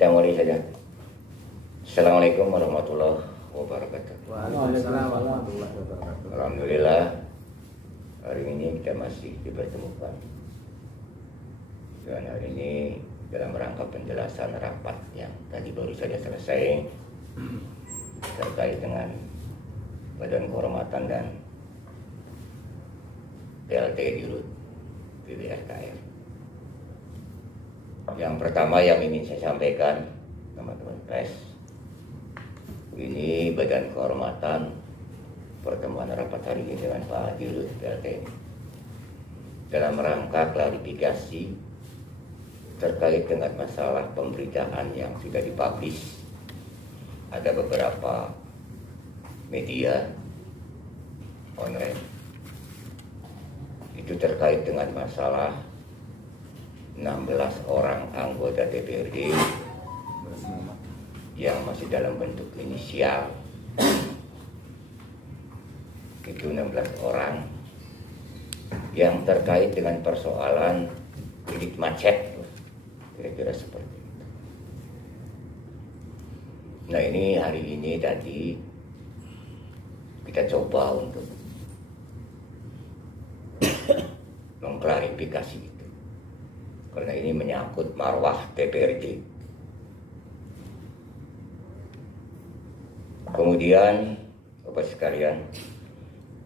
Kita mulai saja. Assalamualaikum warahmatullahi wabarakatuh. Waalaikumsalam warahmatullahi wabarakatuh. Alhamdulillah, hari ini kita masih dipertemukan. Dan hari ini dalam rangka penjelasan rapat yang tadi baru saja selesai terkait dengan Badan Kehormatan dan PLT Dirut BBRKR. Yang pertama yang ingin saya sampaikan, teman-teman pers, ini Badan Kehormatan pertemuan rapat hari ini dengan Pak Dirut PLT dalam rangka klarifikasi terkait dengan masalah pemberitaan yang sudah dipublish. Ada beberapa media online itu terkait dengan masalah 16 orang anggota DPRD yang masih dalam bentuk inisial. Itu 16 orang yang terkait dengan persoalan kredit macet, kira-kira seperti itu. Nah, ini hari ini tadi kita coba untuk mengklarifikasi itu, karena ini menyangkut marwah DPRD. Kemudian, Bapak sekalian,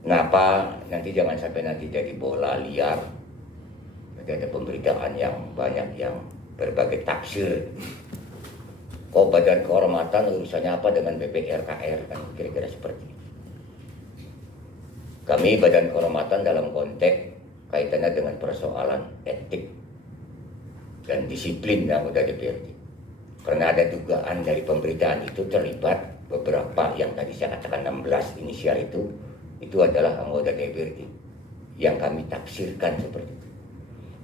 kenapa nanti jangan sampai nanti jadi bola liar, nanti ada pemberitaan yang banyak yang berbagai tafsir. Kok Badan Kehormatan urusannya apa dengan BBRKR, kan kira-kira seperti itu. Kami Badan Kehormatan dalam konteks kaitannya dengan persoalan etik dan disiplin anggota DPRD. Karena ada dugaan dari pemberitaan itu terlibat beberapa yang tadi saya katakan 16 inisial itu adalah anggota DPRD yang kami tafsirkan seperti itu.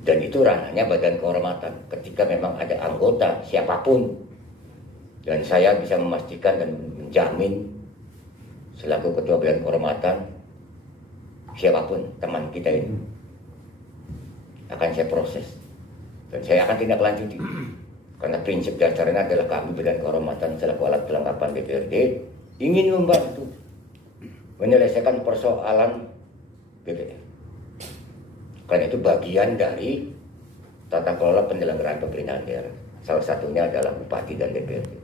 Dan itu ranahnya Badan Kehormatan ketika memang ada anggota siapapun, dan saya bisa memastikan dan menjamin selaku Ketua Badan Kehormatan, siapapun teman kita ini akan saya proses dan saya akan tindak lanjuti. Karena prinsip dasarnya adalah kami Badan Kehormatan selaku alat kelengkapan DPRD ingin membantu menyelesaikan persoalan BPR. Karena itu bagian dari tata kelola penyelenggaraan pemerintahan daerah. Salah satunya adalah Bupati dan DPRD.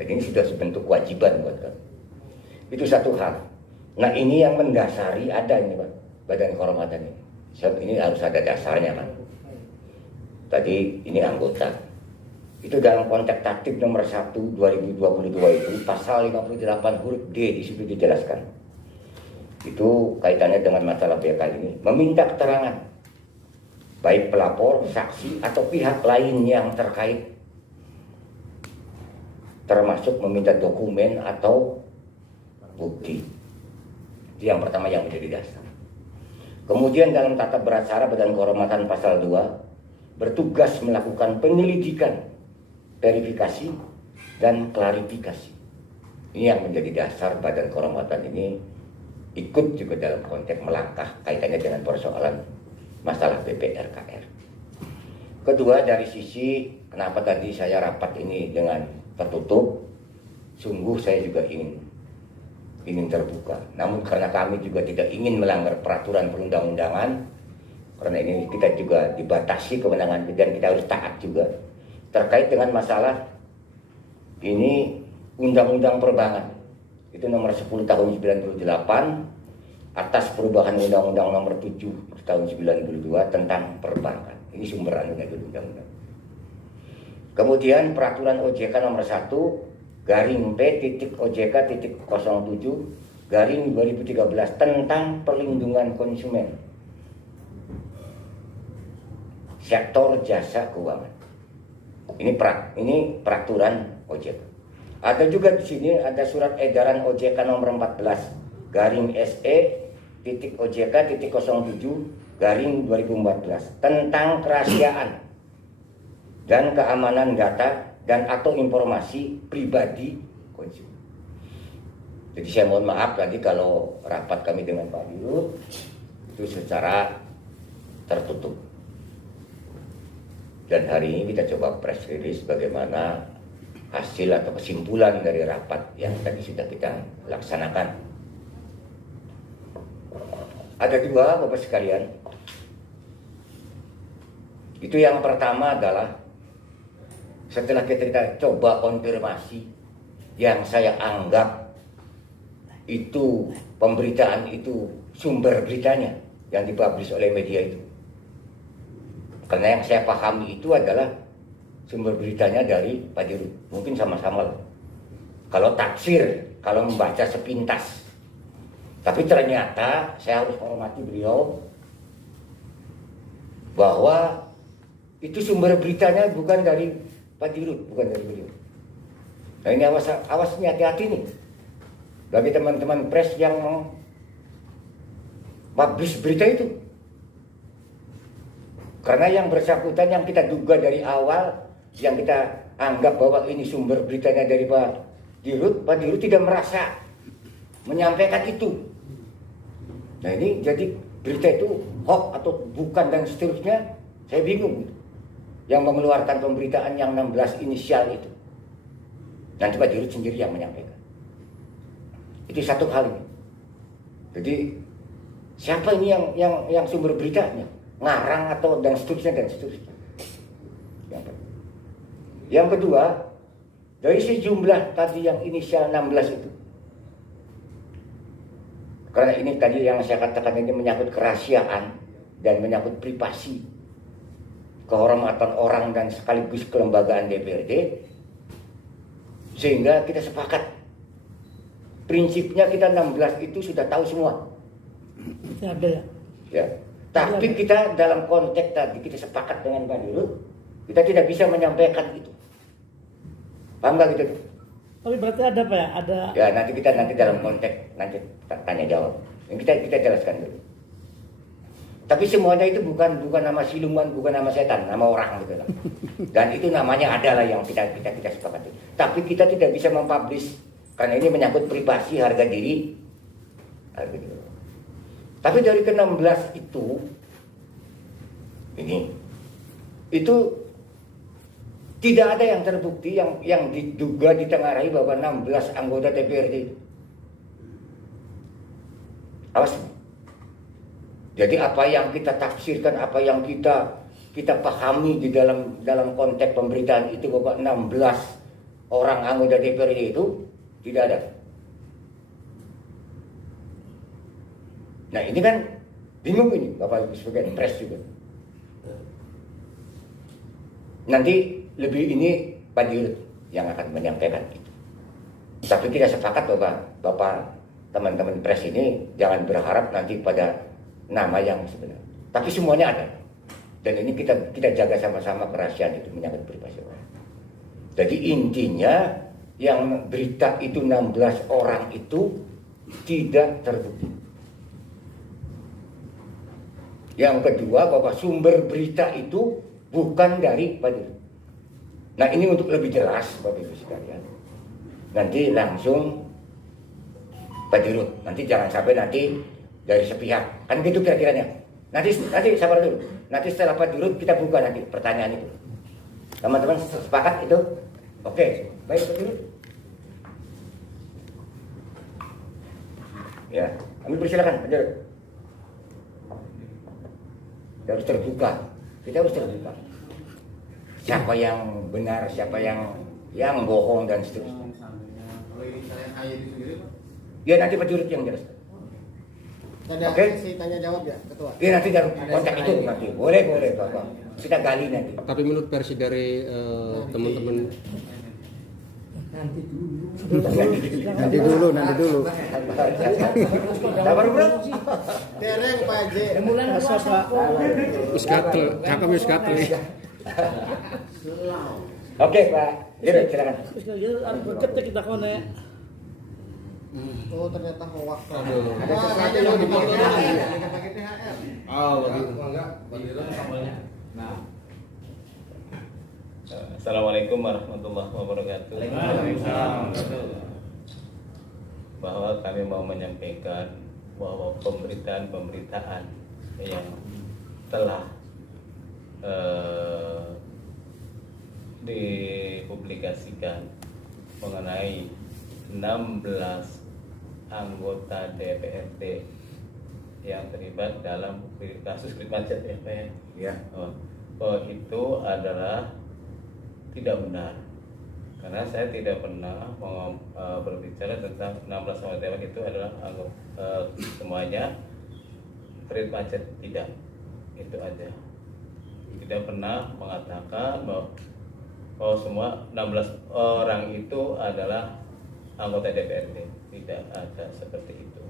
Jadi ini sudah sebentuk kewajiban buat kami. Itu satu hal. Nah, ini yang mendasari ada ini Pak, Badan Kehormatan ini. Sebab ini harus ada dasarnya kan. Tadi ini anggota. Itu dalam konteks tatib nomor 1 2022 itu pasal 58 huruf D di situ dijelaskan. Itu kaitannya dengan masalah BK ini. Meminta keterangan baik pelapor, saksi atau pihak lain yang terkait, termasuk meminta dokumen atau bukti. Itu yang pertama yang menjadi dasar. Kemudian dalam tata beracara Badan Kehormatan pasal 2 bertugas melakukan penyelidikan, verifikasi, dan klarifikasi. Ini yang menjadi dasar Badan Kehormatan ini ikut juga dalam konteks melangkah kaitannya dengan persoalan masalah BBRKR. Kedua, dari sisi kenapa tadi saya rapat ini dengan tertutup, sungguh saya juga ingin terbuka. Namun karena kami juga tidak ingin melanggar peraturan perundang-undangan, karena ini kita juga dibatasi kewenangan dan kita harus taat juga terkait dengan masalah ini Undang-Undang Perbankan. Itu nomor 10 tahun 98 atas perubahan Undang-Undang nomor 7 tahun 92 tentang perbankan. Ini sumber anunya dulu undang-undang. Kemudian peraturan OJK nomor 1 garing P.OJK.07 garing 2013 tentang perlindungan konsumen sektor jasa keuangan. Ini peraturan OJK. Ada juga di sini ada surat edaran OJK nomor 14 garing SE.OJK.07 garing 2014 tentang kerahasiaan dan keamanan data dan atau informasi pribadi konsumen. Jadi saya mohon maaf tadi kalau rapat kami dengan Pak Dirut itu secara tertutup. Dan hari ini kita coba press release bagaimana hasil atau kesimpulan dari rapat yang tadi sudah kita laksanakan. Ada dua, Bapak sekalian. Itu yang pertama adalah setelah kita coba konfirmasi yang saya anggap itu pemberitaan itu sumber beritanya yang dipublish oleh media itu. Karena yang saya pahami itu adalah sumber beritanya dari Pak Dirut. Mungkin sama-sama lah. Kalau taksir, kalau membaca sepintas. Tapi ternyata saya harus menghormati beliau bahwa itu sumber beritanya bukan dari Pak Dirut, bukan dari beliau. Nah ini awas nih, hati-hati nih. Bagi teman-teman pers yang publish berita itu. Karena yang bersangkutan yang kita duga dari awal, yang kita anggap bahwa ini sumber beritanya dari Pak Dirut tidak merasa menyampaikan itu. Nah ini jadi berita itu hoax atau bukan dan seterusnya, saya bingung. Yang mengeluarkan pemberitaan yang 16 inisial itu. Nanti Pak Dirut sendiri yang menyampaikan. Itu satu hal ini. Jadi siapa ini yang sumber beritanya? Ngarang atau dan seterusnya dan seterusnya. Yang kedua, dari sejumlah tadi yang inisial 16 itu. Karena ini tadi yang saya katakan ini menyangkut kerahasiaan dan menyangkut privasi, kehormatan orang dan sekaligus kelembagaan DPRD, sehingga kita sepakat prinsipnya kita 16 itu sudah tahu semua. Ada Ya. Tapi kita dalam konteks tadi kita sepakat dengan Pak Dirut, kita tidak bisa menyampaikan itu. Paham nggak gitu? Tapi berarti ada Pak ya? Ada. Ya nanti dalam konteks nanti tanya jawab. Yang kita jelaskan dulu. Tapi semuanya itu bukan nama siluman, bukan nama setan, nama orang gitu lah. Dan itu namanya adalah yang kita sepakati. Tapi kita tidak bisa mempublish karena ini menyangkut privasi, harga diri. Tapi dari ke-16 itu tidak ada yang terbukti yang diduga ditengarai bahwa 16 anggota DPRD itu. Awas. Jadi apa yang kita tafsirkan, apa yang kita pahami di dalam konteks pemberitaan itu bahwa 16 orang anggota DPRD itu tidak ada. Nah ini kan bingung ini Bapak Ibu sebagai pres juga. Nanti lebih ini Pak Dirut yang akan menyampaikan itu. Tapi kita sepakat bahwa Bapak teman-teman pres ini jangan berharap nanti pada nama yang sebenarnya. Tapi semuanya ada. Dan ini kita jaga sama-sama kerahasiaan itu menyangkut privasi orang. Jadi intinya yang berita itu 16 orang itu tidak terbukti. Yang kedua bahwa sumber berita itu bukan dari Pak Dirut. Nah ini untuk lebih jelas Bapak Ibu sekalian. Nanti langsung Pak Dirut. Nanti jangan sampai nanti dari sepihak. Kan gitu kira-kiranya. Nanti sabar dulu. Nanti setelah Pak Dirut kita buka nanti pertanyaan itu. Teman-teman sepakat itu? Oke, baik Pak Dirut. Ya, kami persilakan Pak Dirut. Kita harus terbuka. Kita harus terbuka. Siapa yang benar, siapa yang bohong dan seterusnya. Kalau ini saya itu sendiri Pak. Ya nanti Pak Dirut yang jelas. Ada Oke. sesi tanya jawab ya ketua? Ya nanti dalam konteks itu nanti. Boleh Bapak. Kita gali nanti. Tapi menurut versi dari teman-teman Nanti dulu. Sabar bro. Tereng Pak J. Mulai puasa Pak. Uskatel, kakak Uskatel ya. Oke Pak Dirut silakan. Terus berketek kita kone. Oh ternyata hoax. Aduh. Ada yang dipakai THR. Oh, begitu. Assalamualaikum warahmatullahi wabarakatuh. Bahwa kami mau menyampaikan bahwa pemberitaan yang telah dipublikasikan mengenai 16 anggota DPRD yang terlibat dalam kasus Krit Macet ya Pak ya. Ya. Itu adalah tidak benar. Karena saya tidak pernah berbicara tentang 16 anggota dewan itu adalah semuanya Krit Macet, tidak. Itu aja. Tidak pernah mengatakan bahwa semua 16 orang itu adalah anggota DPRD. Tidak ada seperti itu.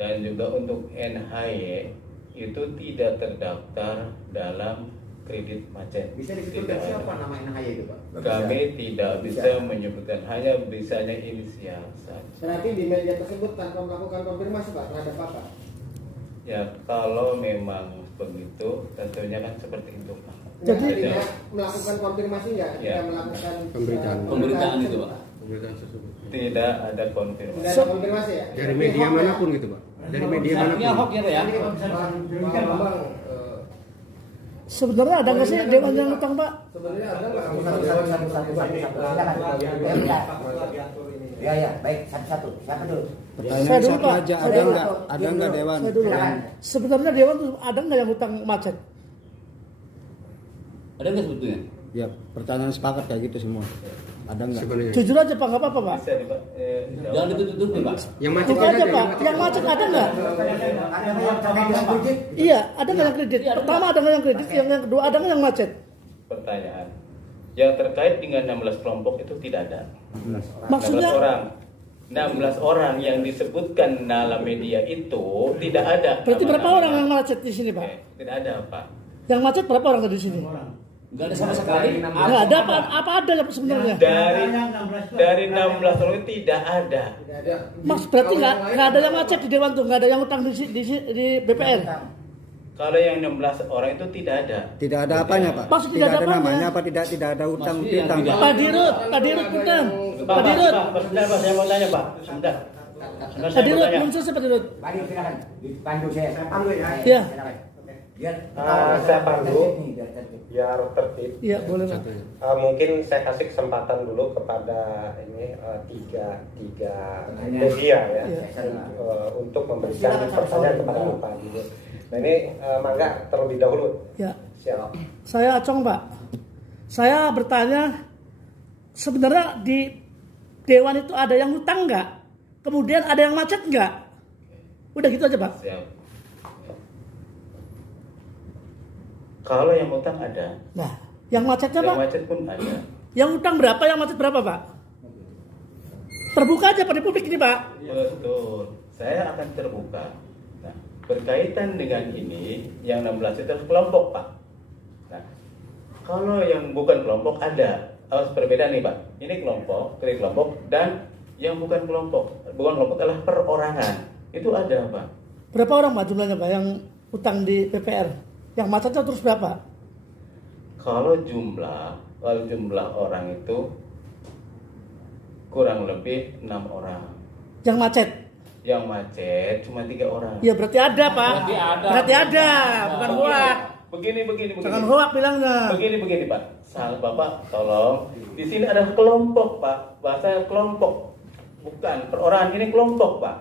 Dan juga untuk NHY itu tidak terdaftar dalam kredit macet. Bisa disebutkan Tidak siapa ada. nama NHY itu Pak? Kami tidak bisa menyebutkan, hanya bisanya inisial saja. Berarti di media tersebut tanpa melakukan konfirmasi Pak terhadap Bapak. Ya kalau memang begitu tentunya kan seperti itu Pak. Jadi tidak melakukan konfirmasi nggak? Ya. Tidak melakukan Pemberitaan itu Pak. Pemberitaan tersebut. Tidak ada Tidak konfirmasi. ada konfirmasi ya? Dari media Hoax ya? manapun gitu Pak. Dari media Artinya manapun. hoax ya. Pak Bambang, sebenarnya ada nggak sih dewan yang utang Pak? sebenarnya ada nggak Ya, baik, satu-satu. Siapa dulu? Pertanyaan Saya dulu, satu Pak. aja, Saya ada dulu. nggak? Ada nggak Dewan? Saya dulu. Sebenarnya dewan tuh ada nggak yang utang macet? Ada nggak sebetulnya? Ya, pertanyaan sepakat kayak gitu semua. Ada nggak? Sebenarnya. Jujur aja Pak, nggak apa-apa Pak. Bisa di Pak. Jangan ditutup-tutupin Pak. Yang macet Itu kan aja ada, Pak. Yang macet ada nggak? Iya, ada nggak yang kredit? Pertama ada nggak yang kredit? Yang kedua ada nggak yang macet? Pertanyaan. Yang terkait dengan 16 kelompok itu tidak ada. Maksudnya 16 orang. 16 orang yang disebutkan dalam media itu tidak ada. berarti berapa nama-nama. orang yang macet di sini Pak? Tidak ada Pak. Yang macet berapa orang tadi di sini? Nggak ada sama sekali. Nggak ada apa ada ya sebenarnya? Dari 16 orang itu tidak ada. Tidak ada. Mas berarti nggak ada yang macet di dewan tuh, nggak ada yang utang di BPN. Kalau yang 16 orang itu tidak ada. Tidak ada apanya Pak? Maksud Tidak tidak ada ada apanya? namanya apa? Tidak ada utang Maksudnya piutang tidak. Pak? Pak Dirut bukan. Pak Dirut, Sebentar Pak, saya mau tanya Pak. Sebentar. Pak Dirut belum selesai Pak Dirut. Pak Dirut, silakan. Dipandu saya. Iya, Silakan. Biar saya pandu. biar tertib. Biar tertib. iya boleh Pak. Satu ya. Mungkin saya kasih kesempatan dulu kepada ini tiga media ya Iya. untuk memberikan pertanyaan kepada Pak Dirut. Nah ini Mangga terlebih dahulu. Ya, Siap. saya Acong Pak. Saya bertanya, sebenarnya di dewan itu ada yang utang nggak? Kemudian ada yang macet nggak? Udah gitu aja Pak. Siap. Kalau yang utang ada, Nah, yang macetnya yang Pak? macet pun ada. Yang utang berapa? Yang macet berapa Pak? Terbuka aja Pak di publik ini Pak. Betul. Saya akan terbuka. Nah, berkaitan dengan ini, yang 16 itu adalah kelompok, Pak. Nah, kalau yang bukan kelompok ada. Harus perbedaan nih, Pak. Ini kelompok, kredit kelompok, dan yang bukan kelompok. Bukan kelompok adalah perorangan. Itu ada, Pak. Berapa orang Pak jumlahnya Pak yang utang di PPR? Yang macetnya terus berapa? Kalau jumlah orang itu kurang lebih 6 orang. Yang macet? Yang macet cuma 3 orang. Ya berarti ada Pak. Berarti ada, bukan hoak. Begini. Jangan hoak bilangnya. Begini Pak. Bapak tolong. Di sini ada kelompok Pak. Bahasa kelompok. Bukan perorangan, ini kelompok Pak.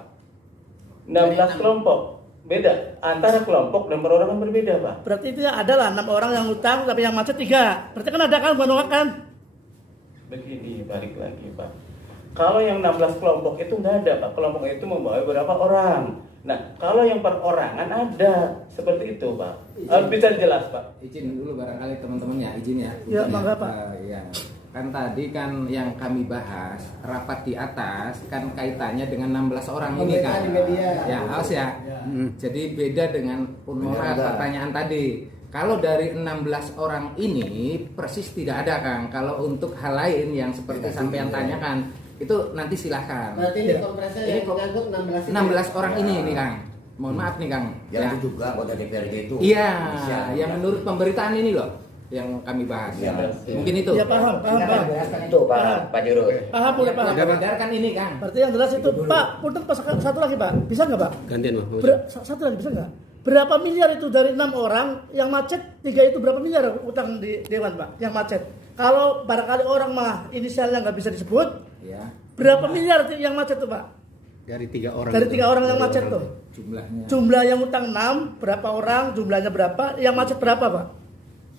16 kelompok. Beda. Antara kelompok dan perorangan berbeda Pak. Berarti itu ya adalah 6 orang yang utang tapi yang macet 3. Berarti kan ada kan bukan hoak kan? Begini, balik lagi Pak. Kalau yang 16 kelompok itu nggak ada Pak. Kelompok itu membawa berapa orang. Nah, kalau yang perorangan ada. Seperti itu Pak. Bisa jelas Pak. Izin dulu barangkali teman-teman ya, izin ya. Ya, mangga, Pak. Ya. Kan tadi kan yang kami bahas rapat di atas kan kaitannya dengan 16 orang ini kan. Di media. Ya, awas ya. Jadi beda dengan Unmora pertanyaan tadi. Kalau dari 16 orang ini persis tidak ada Kang. Kalau untuk hal lain yang seperti sampean tanyakan itu nanti silahkan. Berarti ini kompresnya Ini yang menyangkut 16 ini. 16 orang ini nih Kang. Mohon maaf nih Kang. Yang itu juga anggota DPRD itu. Iya, Siap. yang menurut pemberitaan ini loh yang kami bahas. Ya. Mungkin itu. Ya paham. Silakan jelaskan itu Pak Dirut. Paham boleh paham. Beredarkan ini Kang. Berarti yang jelas itu Pak, punten Pak satu lagi Pak. Bisa nggak Pak? Gantian Pak. Satu lagi bisa nggak? Berapa miliar itu dari 6 orang yang macet 3 itu berapa miliar utang di dewan Pak? Yang macet. Kalau barangkali orang mah inisialnya nggak bisa disebut, ya. Berapa miliar yang macet tuh Pak? Dari 3 orang. Dari itu. 3 orang yang macet tuh. Jumlahnya. Jumlah yang utang 6, berapa orang, jumlahnya berapa, yang macet berapa Pak?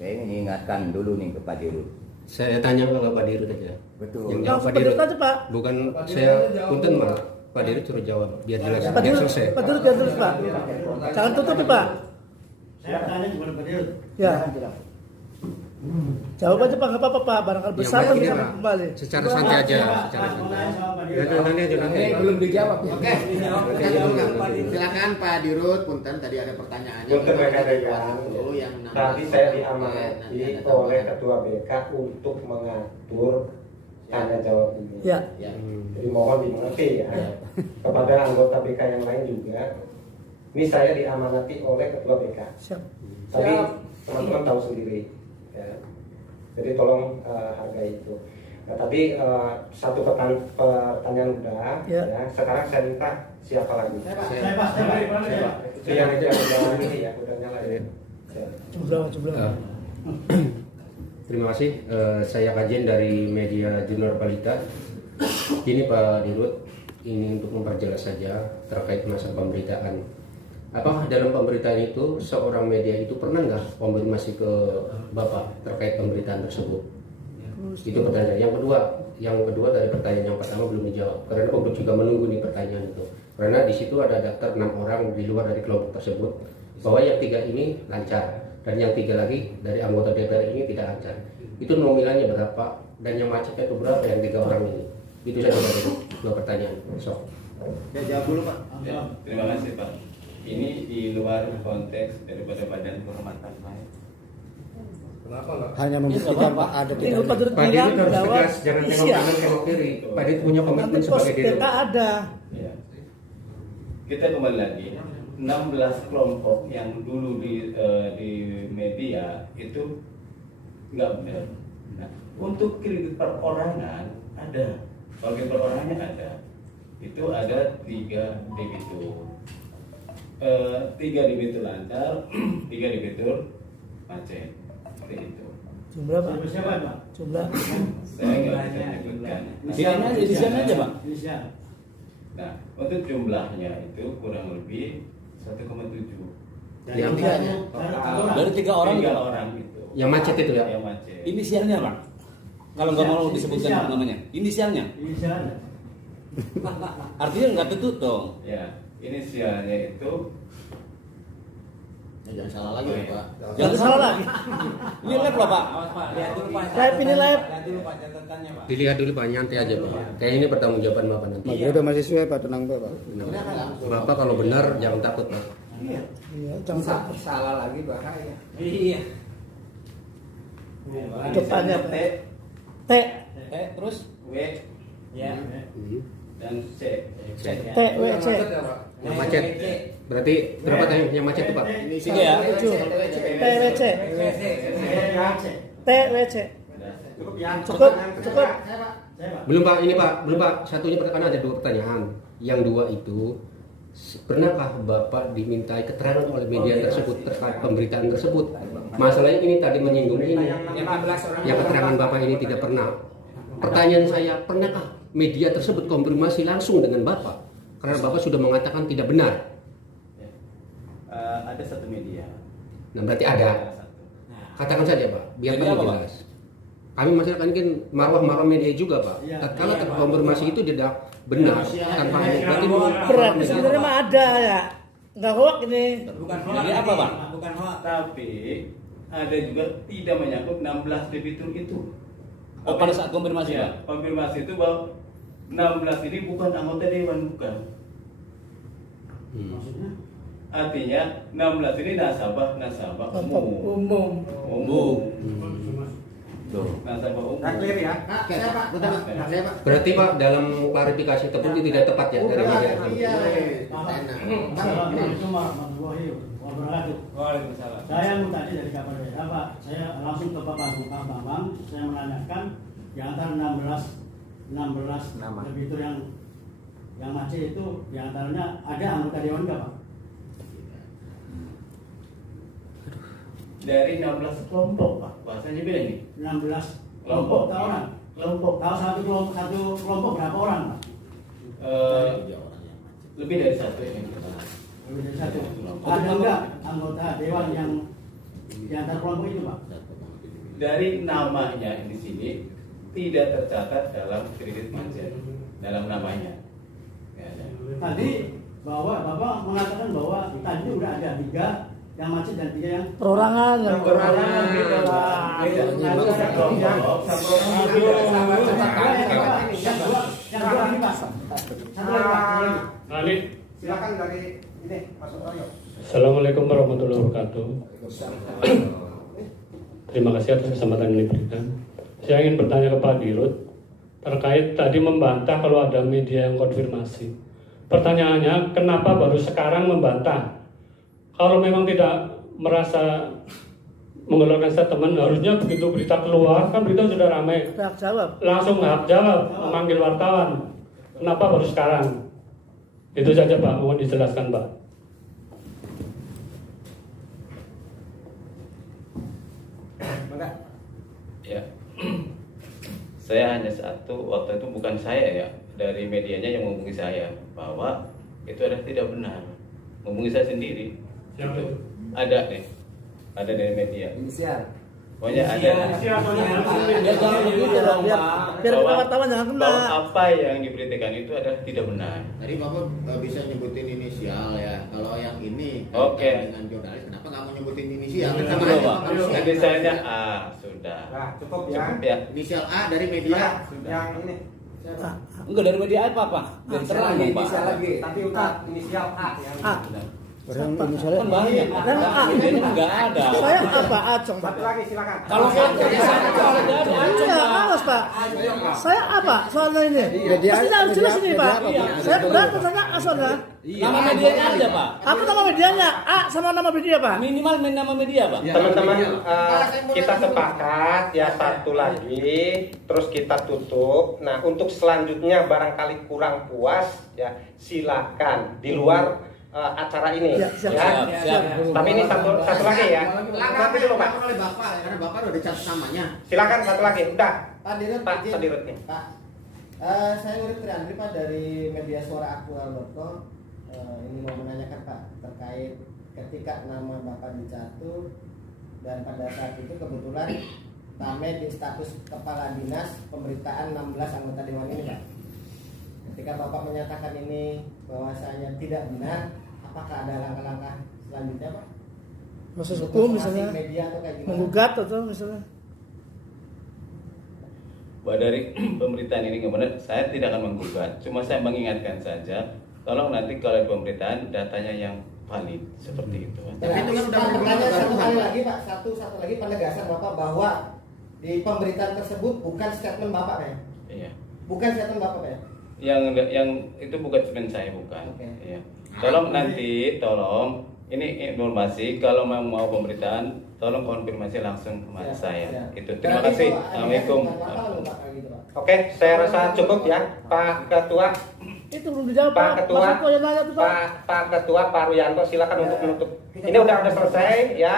Saya ingin ingatkan dulu nih ke Pak Dirut. Saya tanya ke Pak Dirut aja. Betul. Yang jawab Langsung Pak Dirut. aja Pak. Bukan saya punten malah. Pak Dirut suruh jawab biar jelas Pak biar Dirut, selesai. Pak Dirut biar terus Pak. Jangan tutup Pak. Saya tanya kepada Pak Dirut. Ya. Jawab aja Pak, nggak apa-apa Pak. Barangkali Yang besar baik ini, bisa Pak. kembali. Secara santai aja, secara santai. Nanti aja nanti. Ini belum dijawab ya. Oke, silakan Pak Dirut. Punten tadi ada pertanyaannya. Untuk rekan-rekan, dulu yang tadi saya diamanati oleh Ketua BK untuk mengatur tanya jawab ini. Ya. Ya. Jadi mohon dimengerti ya. Kepada anggota BK yang lain juga. Ini saya diamanati oleh Ketua BK. Siap. Tapi teman-teman tahu sendiri. Ya. Jadi tolong hargai itu. Nah, tadi satu pertanyaan udah. Ya. Ya. Sekarang saya minta siapa lagi? Saya Pak. Itu yang udah ini ya, udah nyala ya. Ya. Jumlah. Terima kasih. Saya kajian dari media Jurnal Balita. Ini Pak Dirut, ini untuk memperjelas saja terkait masa pemberitaan. Apakah dalam pemberitaan itu seorang media itu pernah nggak konfirmasi ke Bapak terkait pemberitaan tersebut? Itu pertanyaan. Yang kedua dari pertanyaan yang pertama belum dijawab. Karena publik juga menunggu nih pertanyaan itu. Karena di situ ada daftar 6 orang di luar dari kelompok tersebut. Bahwa yang 3 ini lancar dan yang 3 lagi dari anggota DPR ini tidak lancar. Itu nominalnya berapa dan yang macetnya itu berapa yang 3 orang ini? Itu saja dari 2 pertanyaan. So. Ya, jawab dulu Pak. Ya, terima kasih Pak. Ini di luar konteks daripada Badan Kehormatan Pak. Hanya membuktikan Pak ada Tinggal Pak Dirut Pak bilang Dirut harus bahwa tegas, jangan tengok iya. kanan tengok kiri. Pak Dirut punya komitmen Nanti pos sebagai Dirut. BK ada. Ya. Kita kembali lagi 16 kelompok yang dulu di media itu nggak benar. Nah, untuk kredit perorangan ada, bagi perorangannya ada. Itu ada 3 debitur. 3 debitur lancar, 3 debitur macet. Seperti itu. Jumlah Pak. Siapa Pak? Jumlah. Saya nggak bisa menyebutkan. Inisialnya aja Pak. Inisial. Nah, untuk jumlahnya itu kurang lebih 1,7. Yang tiganya. Dari 3 orang itu, 3 Pak. orang itu. Yang macet itu ya? Yang macet. Inisialnya Pak. Kalau nggak mau disebutkan Inisial. namanya, inisialnya. Inisial. Artinya nggak tutup dong. Ya, inisialnya itu Ya, jangan salah lagi ya Pak. Jangan salah lagi. Ini live loh Pak. Live ini live. Dilihat dulu Pak, nyantai aja Pak. Kayak ini pertanggungjawaban Bapak nanti. udah masih sesuai Pak, tenang Pak. Bapak kalau benar jangan takut Pak. Iya, jangan Salah lagi bahaya. Iya. depannya T, T Terus W, ya. dan C. T W C. Yang macet. Berarti berapa tadi yang macet tuh Pak? 3 ya. T W C. T W C. Cukup. Belum Pak, ini Pak, belum Pak. Satunya kan ada 2 pertanyaan. Yang 2 itu pernahkah Bapak dimintai keterangan oleh media tersebut terkait pemberitaan tersebut? Masalahnya ini tadi menyinggung ini. Yang keterangan Bapak ini tidak pernah. Pertanyaan saya, pernahkah media tersebut konfirmasi langsung dengan Bapak? Karena Bapak sudah mengatakan tidak benar. Ada satu media. Nah, berarti ada. Satu. Katakan saja Pak, biar Media Pak apa, jelas. Kami masyarakat ini kan marwah media juga Pak. Tatkala terkonfirmasi itu tidak benar tanpa berarti Berarti sebenarnya mah ada ya. Enggak hoax ini. Jadi apa Pak? Tapi ada juga tidak menyangkut 16 debitur itu. Oh, pada saat konfirmasi Ya, Pak. konfirmasi itu bahwa 16 ini bukan anggota dewan, bukan. Artinya 16 ini nasabah umum. Nasabah umum. ya? Berarti Pak dalam klarifikasi tersebut tidak tepat ya dari media. Assalamualaikum warahmatullahi wabarakatuh. Waalaikumsalam. Saya mau tadi dari kabar beda Pak. Saya langsung ke Pak Bambang. Saya menanyakan di antara 16 Nama. debitur yang macet itu di antaranya ada anggota dewan nggak Pak? Dari 16 kelompok Pak, bahasanya beda nih. 16 Kelompok orang. kelompok. Kalau satu kelompok berapa orang, Pak? Lebih dari satu ya. Lebih dari satu. Ada enggak anggota dewan yang di antara kelompok itu, Pak? Dari namanya di sini tidak tercatat dalam kredit macet dalam namanya. Ya, ya. Tadi bahwa Bapak mengatakan bahwa tadi udah ada 3 yang macet dan 3 yang Perorangan yang Perorangan gitu lah. Beda. Satu yang dua ini, Pak. Satu lagi, Pak. Silakan dari ini Mas Aryo. Assalamualaikum warahmatullahi wabarakatuh. Terima kasih atas kesempatan yang diberikan. Saya ingin bertanya ke Pak Dirut terkait tadi membantah kalau ada media yang konfirmasi. Pertanyaannya, kenapa baru sekarang membantah? Kalau memang tidak merasa mengeluarkan statement, harusnya begitu berita keluar, kan berita sudah ramai. hak jawab. Langsung hak jawab, memanggil wartawan. Kenapa baru sekarang? Itu saja Pak, mohon dijelaskan Pak. Ya. Saya hanya satu, waktu itu bukan saya ya, dari medianya yang menghubungi saya bahwa itu adalah tidak benar. Menghubungi saya sendiri. Itu ada nih. Ada dari media. Inisial. Pokoknya ada. Ya jangan begitu dong, Pak. Biar Bahwa- wartawan jangan kena. bahwa apa yang diberitakan itu adalah tidak benar. Tadi Bapak bisa nyebutin inisial ya. Kalau yang ini Oke. dengan jurnalis, kenapa nggak mau nyebutin inisial? Betul, Sama Pak. aja manusia. Nanti saya sudah. Nah, cukup ya. Cukup ya. Inisial A dari media. Yang ini. Enggak dari media apa, Pak? Dari terang dong, Pak. Tapi udah inisial A yang A. Kan banyak. Yang A. Ini enggak ada. Saya apa? Acong, Pak. satu lagi silakan. Kalau saya kalau ada acung, Iya, Pak. awas Pak. Saya apa soalnya ini? Pasti harus jelas ini Pak. Saya berat tanya soalnya. Nama medianya ada, Pak. Apa nama medianya? A sama nama media Pak. Minimal nama media, Pak. Teman-teman, kita sepakat ya satu lagi, terus kita tutup. Nah, untuk selanjutnya barangkali kurang puas ya silakan di luar acara ini Ya, siap, ya. Siap. Tapi ini satu lagi ya. Tapi dulu Pak. oleh Bapak, karena Bapak udah dicatat namanya. Silakan satu lagi. Udah. Pak Dirut, Pak izin. Dirut nih. Pak, saya Urip Triandri Pak dari media suara aktual.com. Ini mau menanyakan Pak terkait ketika nama Bapak dicatur dan pada saat itu kebetulan Tame di status kepala dinas pemberitaan 16 anggota dewan ini Pak. Ketika Bapak menyatakan ini bahwasanya tidak benar, apakah ada langkah-langkah selanjutnya Pak? Proses Untuk hukum informasi misalnya. media atau kayak gimana? Menggugat atau misalnya. Bahwa dari pemberitaan ini kemudian saya tidak akan menggugat, cuma saya mengingatkan saja, tolong nanti kalau di pemberitaan datanya yang valid seperti itu. Tapi itu kan udah Pak, berulang pertanyaan satu baru, kali Pak. lagi Pak, satu lagi penegasan Bapak bahwa di pemberitaan tersebut bukan statement Bapak ya? Iya. Bukan statement Bapak ya? Yang itu bukan statement saya, bukan. Oke. Iya. Tolong nanti, tolong ini informasi kalau mau pemberitaan, tolong konfirmasi langsung kepada Siap, saya. siap. Itu. Terima Berarti kasih. itu Assalamualaikum. bukan wartawan dong, Pak, kayak gitu, Pak. Oke, saya rasa cukup ya, Pak Ketua. Itu belum dijawab Pak Pak. Ketua, Mas Eko yang nanya tuh Pak. Pak Ketua, Pak Ruyanto, silakan untuk menutup. Ini udah selesai ya.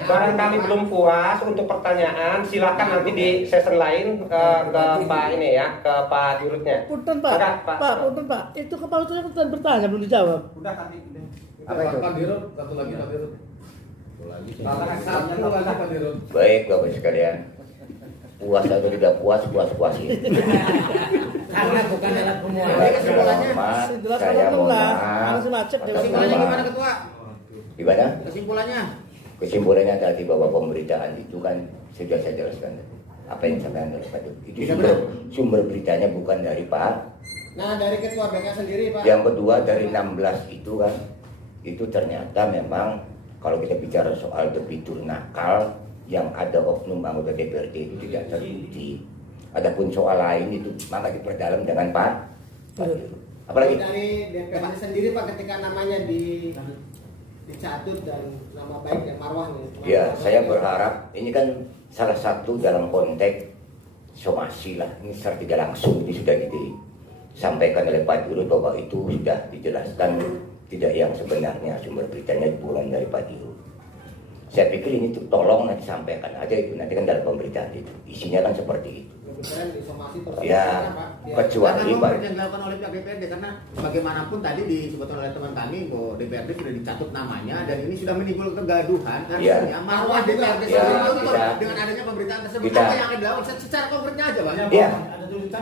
Barangkali belum puas untuk pertanyaan, silakan nanti di session lain ke Pak ini ya, ke Pak Dirutnya. Punten Pak. Silakan, Pak. Pak, punten Pak. Itu kepala itu yang bertanya belum dijawab. Udah tadi. Apa itu? Baik Bapak sekalian, puas atau tidak puas, puas-puasin. Karena bukan alat pemuatan. Baik, saya mohon maaf. Masih macet atas Kesimpulannya nama- gimana Ketua? Gimana? Kesimpulannya? Kesimpulannya tadi bahwa pemberitaan itu kan sudah saya jelaskan tadi. Apa yang disampaikan oleh Pak Dut. Itu sumber beritanya bukan dari Pak. Nah, dari Ketua BK sendiri Pak. Yang kedua dari 16 itu kan, itu ternyata memang kalau kita bicara soal debitur nakal yang ada oknum anggota DPRD itu tidak terbukti. Adapun soal lain itu maka diperdalam dengan Pak Dirut. Apalagi Dari DPRD sendiri Pak ketika namanya dicatut dan nama baik dan marwah nih. ya, saya berharap ini kan salah satu dalam konteks somasi lah. Ini secara tidak langsung ini sudah disampaikan oleh Pak Dirut bahwa itu sudah dijelaskan tidak yang sebenarnya sumber beritanya bukan dari Pak Dirut. Saya pikir ini tuh tolong nanti sampaikan aja itu nanti kan dalam pemberitaan itu isinya kan seperti itu. keren disomasi terus. Ya, Pak. kecuali Karena Pak. yang dilakukan oleh pihak DPRD karena bagaimanapun tadi disebutkan oleh teman kami bahwa DPRD sudah dicatut namanya dan ini sudah menimbulkan kegaduhan. Ya. Artinya marwah DPRD Ya, dengan adanya pemberitaan tersebut kita- apa yang akan dilakukan secara konkretnya aja, Pak. Ya,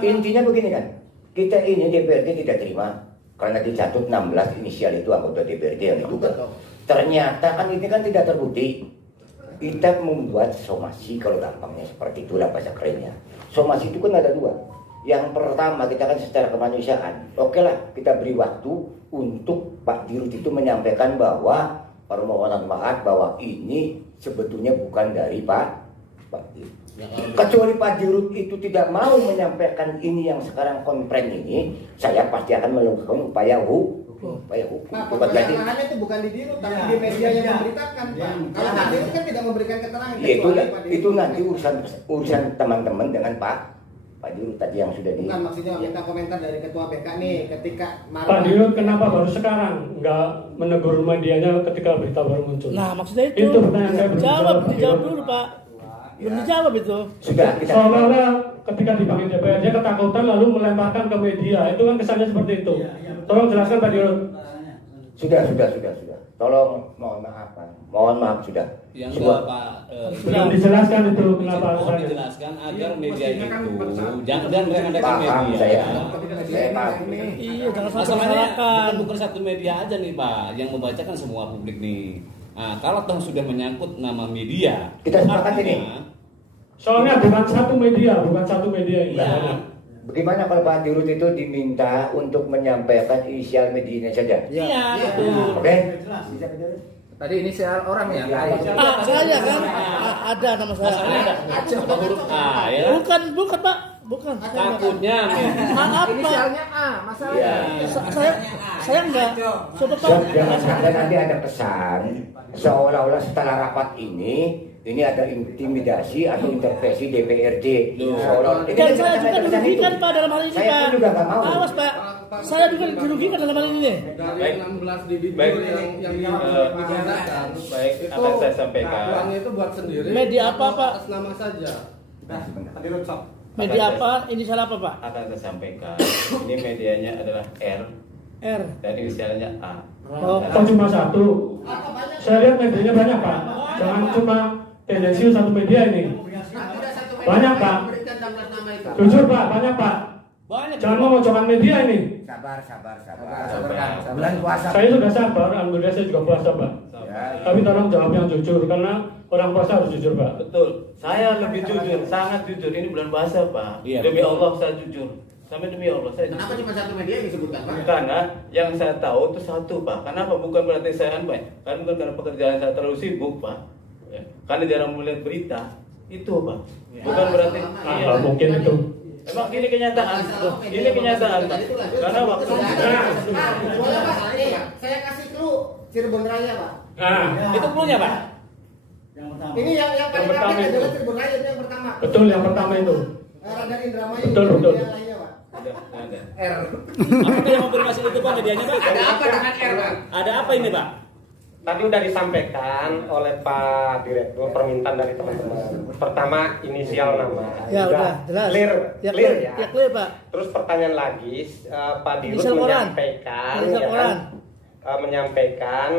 intinya begini kan, kita ini DPRD tidak terima karena dicatut 16 inisial itu anggota DPRD yang digugat. Ternyata kan ini kan tidak terbukti. Kita membuat somasi, kalau gampangnya seperti itulah bahasa kerennya. Somasi itu kan ada dua. Yang pertama kita kan secara kemanusiaan, oke lah kita beri waktu untuk Pak Dirut itu menyampaikan bahwa permohonan maaf bahwa ini sebetulnya bukan dari Pak Dirut. Kecuali Pak Dirut itu tidak mau menyampaikan ini yang sekarang konfren ini, saya pasti akan melakukan upaya hukum. Pak, Buat jadi, permasalahannya itu bukan di Dirut, tapi di media yang memberitakan, Pak. Kalau Pak Dirut kan tidak memberikan keterangan. ya itu, kecuali Pak Dirut. itu nanti urusan teman-teman dengan Pak Dirut tadi yang sudah di. Bukan, maksudnya minta komentar dari ketua BK nih ketika Pak Dirut kenapa baru sekarang nggak menegur medianya ketika berita baru muncul? Nah, maksudnya itu. Itu pertanyaan saya belum Jawab, Pak dijawab Dirut. dulu, Pak. Belum dijawab itu. Sudah kita. Seolah-olah ketika dipanggil DPR dia ketakutan lalu melemparkan ke media. Itu kan kesannya seperti itu. Tolong jelaskan Pak Dirut. Sudah. Tolong mohon maaf sudah. Yang Sudah. kedua Pak, Belum dijelaskan itu kenapa mohon alasannya. dijelaskan agar media itu jangan merendahkan Paham media. saya paham. Iya, jangan sampai Masalahnya disalahkan. bukan satu media aja nih Pak yang membacakan semua publik nih. Nah, kalau toh sudah menyangkut nama media, Kita sepakat artinya, ini. Soalnya bukan satu media ini. Ya, Bagaimana kalau Pak Dirut itu diminta untuk menyampaikan inisial medianya saja? iya, betul. Oke? Tadi inisial orang ya? Saya kan ada nama saya. Masalahnya ada huruf A ya. Bukan, Pak. Bukan. Takutnya Apa? Inisialnya A, masalahnya. Saya enggak. Coba Pak. Jangan sampai nanti ada kesan seolah-olah setelah rapat ini ada intimidasi atau intervensi DPRD. Seolah Dan saya juga dirugikan Pak dalam hal ini Saya Pak. pun juga nggak mau. Awas Pak. Saya juga dirugikan dalam hal ini nih. Baik. 16 individu Baik. yang dibicarakan. Baik, akan saya sampaikan. Uangnya itu buat sendiri. Media apa, Pak? Atas nama saja. Media apa? Inisial apa Pak? Akan saya sampaikan. Ini medianya adalah R R. dan inisialnya A. Oh. Kok cuma satu? Saya lihat medianya banyak Pak. Jangan cuma tendensius satu media ini. Banyak Pak. Jujur Pak, banyak Pak. banyak. Jangan memojokkan media ini. Sabar. Bulan puasa. Saya sudah sabar, alhamdulillah saya juga puasa Pak. Tapi tolong jawab yang jujur karena orang puasa harus jujur Pak. Betul. Saya lebih jujur, sangat jujur. Ini bulan puasa, Pak. Iya, Demi betul. Allah saya jujur. Sampai demi Allah saya jujur. Kenapa cuma satu media yang disebutkan, Pak? Karena yang saya tahu itu satu, Pak. Kenapa? Bukan berarti saya Pak. Karena bukan karena pekerjaan saya terlalu sibuk, Pak. Ya. Karena jarang melihat berita. Itu, Pak. Bukan berarti. Iya. Mungkin itu. Emang ini kenyataan. Ini kenyataan, Pak. Karena waktu Boleh Pak, nih, saya kasih clue Cirebon Raya Pak. Nah, Itu clue-nya Pak. Yang pertama. Ini yang paling Yang pertama update itu. adalah Cirebon Raya itu yang pertama. betul yang pertama itu. Radar Indramayu Betul, itu betul. yang lainnya Pak. ada. R. Apakah yang konfirmasi itu Pak medianya Pak? Ada apa dengan R, Pak? Ada apa ini Pak? Tadi udah disampaikan oleh Pak Direktur permintaan dari teman-teman. Pertama inisial nama. Ya udah, jelas. Clear, Ya clear ya. Ya clear Pak. Terus pertanyaan lagi, Pak Dirut Inisial koran. menyampaikan, Inisial ya kan, koran. menyampaikan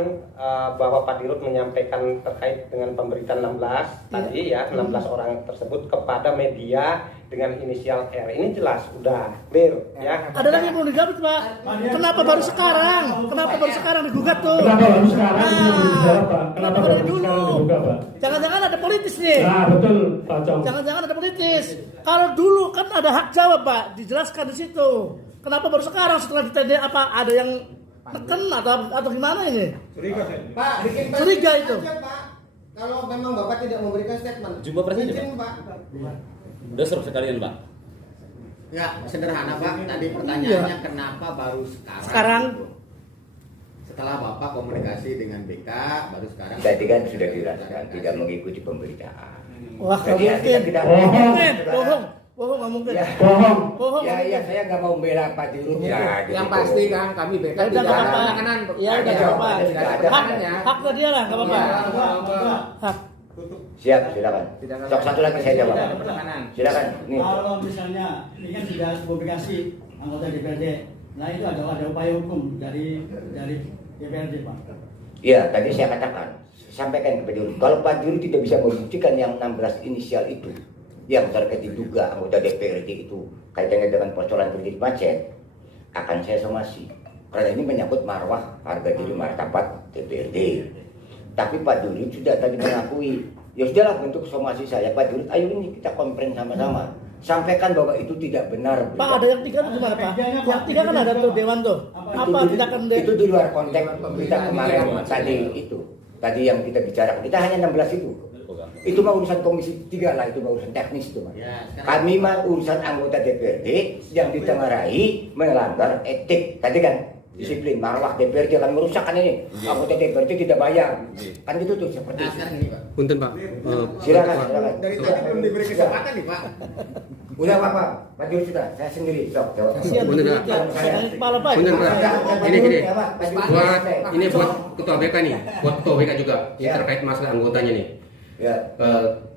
bahwa Pak Dirut menyampaikan terkait dengan pemberitaan 16 tadi ya 16 orang tersebut kepada media dengan inisial R. Ini jelas, udah clear ya. Ada lagi yang mau digabut Pak. Kenapa baru sekarang? Kenapa baru sekarang digugat tuh? Kenapa baru sekarang itu yang belum dijawab Pak? Kenapa Kenapa baru dari dulu? sekarang dibuka Pak? Jangan-jangan ada politis nih. Nah betul Pak Cong. Jangan-jangan ada politis. Kalau dulu kan ada hak jawab Pak, dijelaskan di situ. Kenapa baru sekarang setelah ditanya apa ada yang neken atau gimana ini? Pak, bikin press Curiga release itu. aja, Pak. Kalau memang Bapak tidak memberikan statement. Jumpa press aja, Izin, Pak. Udah seru sekalian Pak. Ya, sederhana, Pak. Tadi pertanyaannya kenapa baru sekarang? Sekarang. Setelah Bapak komunikasi dengan BK, baru sekarang. Tadi kan sudah dirasakan tidak mengikuti pemberitaan. Wah, nggak Jadi mungkin. tidak Bohong, nggak mungkin. Ya. Bohong. Ya, saya nggak mau membela Pak Dirut ya. Yang gitu. pasti kan kami BK Ya udah tidak nggak ada apa-apa. penanganan. Ya udah nggak apa-apa. Tidak ada. Haknya dia lah, nggak apa-apa. Hak. Siap, silakan. Sok satu lagi saya jawab. Silakan. Nih. Kalau misalnya ini kan sudah publikasi anggota DPRD, nah itu ada upaya hukum dari DPRD, Pak. Iya, tadi saya katakan, sampaikan kepada Dirut. Kalau Pak Dirut tidak bisa membuktikan yang 16 inisial itu, yang terkait diduga anggota DPRD itu kaitannya dengan persoalan kredit macet, akan saya somasi. Karena ini menyangkut marwah, harga diri, martabat DPRD. Tapi Pak Dirut sudah tadi mengakui, ya sudahlah bentuk somasi saya, Pak Dirut, ayo ini kita komplain sama-sama. Sampaikan bahwa itu tidak benar. Pak, ada yang tiga gimana Pak? Yang tiga kan ada tuh Dewan tuh. Apa tindakan itu di luar konteks berita kemarin tadi itu. Tadi yang kita bicarakan, kita hanya 16 itu. Itu mah urusan komisi 3 lah, itu mah urusan teknis itu Mas. Kami mah urusan anggota DPRD yang ditengarai melanggar etik. Tadi kan disiplin, marwah DPRD akan merusakkan ini. Anggota DPRD tidak bayar. Kan itu tuh seperti itu. Punten Pak. Silakan. Dari tadi belum diberi kesempatan nih Pak. Udah Pak Dirut sudah, saya sendiri. Sok, jawab. Punten Pak. Kepala Pak. Punten Pak. Ini buat ketua BK nih, buat ketua BK juga. Ini terkait masalah anggotanya nih. Ya.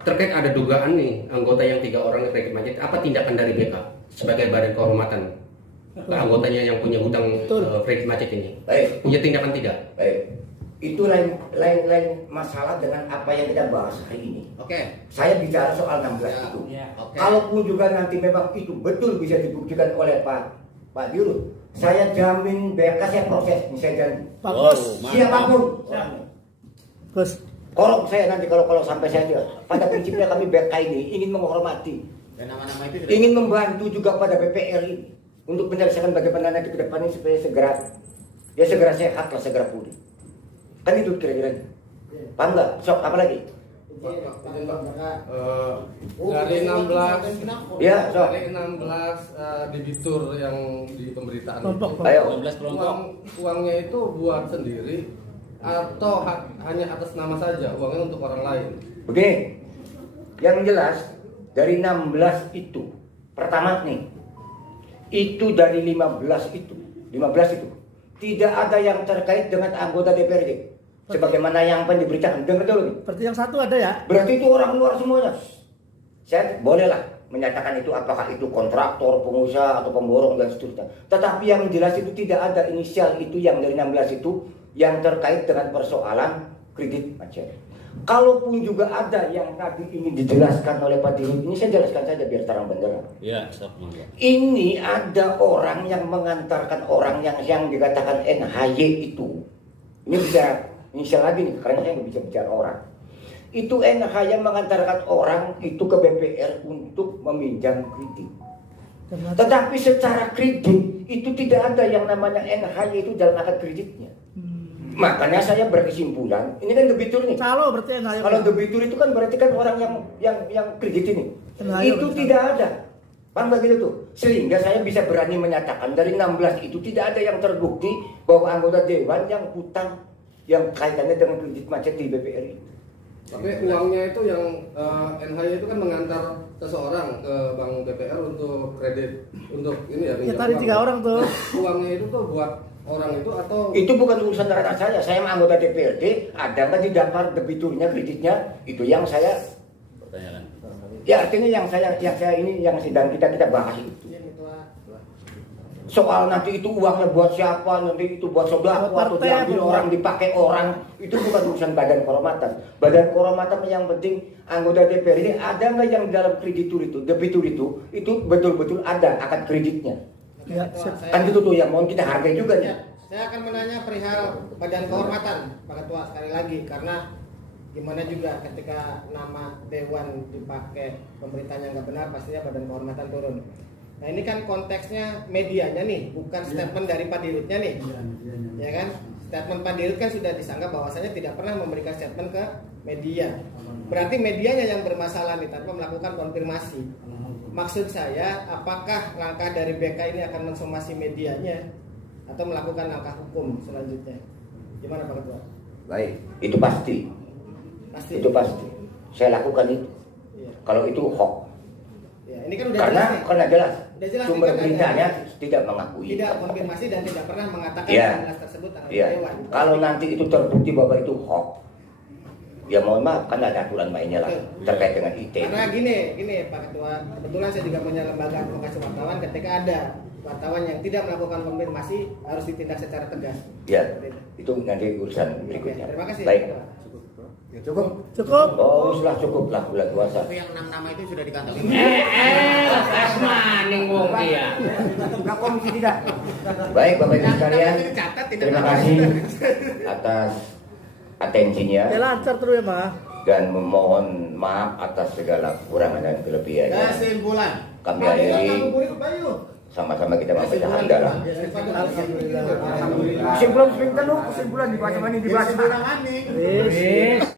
Terkait ada dugaan nih anggota yang 3 orang kredit macet, apa tindakan dari BK sebagai badan kehormatan anggotanya yang punya hutang kredit macet ini? Baik. Punya tindakan tidak? Baik. Itu lain masalah dengan apa yang kita bahas hari ini. Oke. Saya bicara soal 16 itu. Oke. Kalaupun juga nanti memang itu betul bisa dibuktikan oleh Pak Dirut, saya jamin BK saya proses, saya janji. Bagus. Siapapun. Bagus. Kalau saya nanti kalau sampai saya pada prinsipnya kami BK ini ingin menghormati Dan nama-nama itu ingin membantu juga pada BPR ini untuk menyelesaikan bagaimana nanti ke depan ini supaya segera sehat lah, segera pulih. Kan itu kira-kira. Paham nggak? Sok apa lagi? Dari 16 Ya, sok. dari 16 debitur yang di pemberitaan Ayo. uangnya itu buat sendiri atau hanya atas nama saja, uangnya untuk orang lain? Begini, yang jelas dari 16 itu, pertama nih, itu dari 15 itu, tidak ada yang terkait dengan anggota DPRD. Sebagaimana yang diberitakan, dengar dulu nih. Berarti yang satu ada ya? Berarti itu orang luar semuanya. Saya bolehlah menyatakan itu apakah itu kontraktor, pengusaha atau pemborong dan seterusnya. Tetapi yang jelas itu tidak ada inisial itu yang dari 16 itu yang terkait dengan persoalan kredit macet. Kalaupun juga ada yang tadi ingin dijelaskan oleh Pak Dirut, ini saya jelaskan saja biar terang benderang. Iya, stop. Ini ada orang yang mengantarkan orang yang dikatakan NHY itu. Ini bisa inisial lagi nih, karena saya nggak bisa bicara orang. Itu NHY yang mengantarkan orang itu ke BPR untuk meminjam kredit. Tetapi secara kredit itu tidak ada yang namanya NHY itu dalam akad kreditnya. Makanya saya berkesimpulan, ini kan debitur nih. Kalau berarti NHY. Kalau debitur itu kan berarti kan orang yang kredit ini. Itu tidak ada. Paham gak gitu tuh? Sehingga saya bisa berani menyatakan dari 16 itu tidak ada yang terbukti bahwa anggota dewan yang hutang yang kaitannya dengan kredit macet di BPR itu. Tapi uangnya itu yang NHY itu kan mengantar seseorang ke bank BPR untuk kredit, untuk ini ya. Ya tadi 3 orang tuh. Uangnya itu tuh buat orang itu atau? Itu bukan urusan ranah saya. Saya anggota DPRD, ada nggak di daftar debiturnya kreditnya? Itu yang saya Pertanyaan. ya artinya yang sedang kita bahas itu. Soal nanti itu uangnya buat siapa, nanti itu buat saudara atau diambil orang, dipakai orang, itu bukan urusan badan kehormatan. Badan kehormatan yang penting anggota DPRD ada nggak yang dalam kreditur itu, debitur itu betul-betul ada akad kreditnya. Ya, Kan itu tuh yang mau kita hargai juga nih. Saya akan menanya perihal badan kehormatan Pak Ketua sekali lagi, karena gimana juga ketika nama dewan dipakai pemberitaan yang nggak benar, pastinya badan kehormatan turun. Nah ini kan konteksnya medianya nih, bukan statement dari Pak Dirutnya nih, ya kan? Statement Pak Dirut kan sudah disanggah bahwasanya tidak pernah memberikan statement ke media. Berarti medianya yang bermasalah nih tanpa melakukan konfirmasi. Maksud saya, apakah langkah dari BK ini akan mensomasi medianya atau melakukan langkah hukum selanjutnya? Gimana Pak Ketua? Baik, itu pasti. Pasti. Itu pasti. Saya lakukan itu. Iya. Kalau itu hoax. Ya, ini kan udah Karena jelas. Udah jelas Sumber kan beritanya tidak mengakui. tidak konfirmasi dan tidak pernah mengatakan Iya. 16 tersebut anggota Iya. dewan. Kalau nanti itu terbukti bahwa itu hoax, Ya mohon maaf, kan ada aturan mainnya lah terkait dengan ITE. Karena gini Pak Ketua, kebetulan saya juga punya lembaga advokasi wartawan. Ketika ada wartawan yang tidak melakukan konfirmasi harus ditindak secara tegas. Ya, itu nanti urusan berikutnya. Terima kasih. Baik. Cukup. Cukup. Oh, sudah cukup lah bulan puasa. Tapi yang 6 nama itu sudah dikantongi. Asmaning wong dia. Enggak komisi tidak. Baik Bapak Ibu sekalian, Dicatat, tidak terima kasih atas atensinya Ya lancar terus ya, Mas. dan memohon maaf atas segala kekurangan dan kelebihan. Kesimpulan. Kami akhiri sama-sama kita membaca hamdalah. Alhamdulillah. Kesimpulan dibaca mana dibahas. Wis.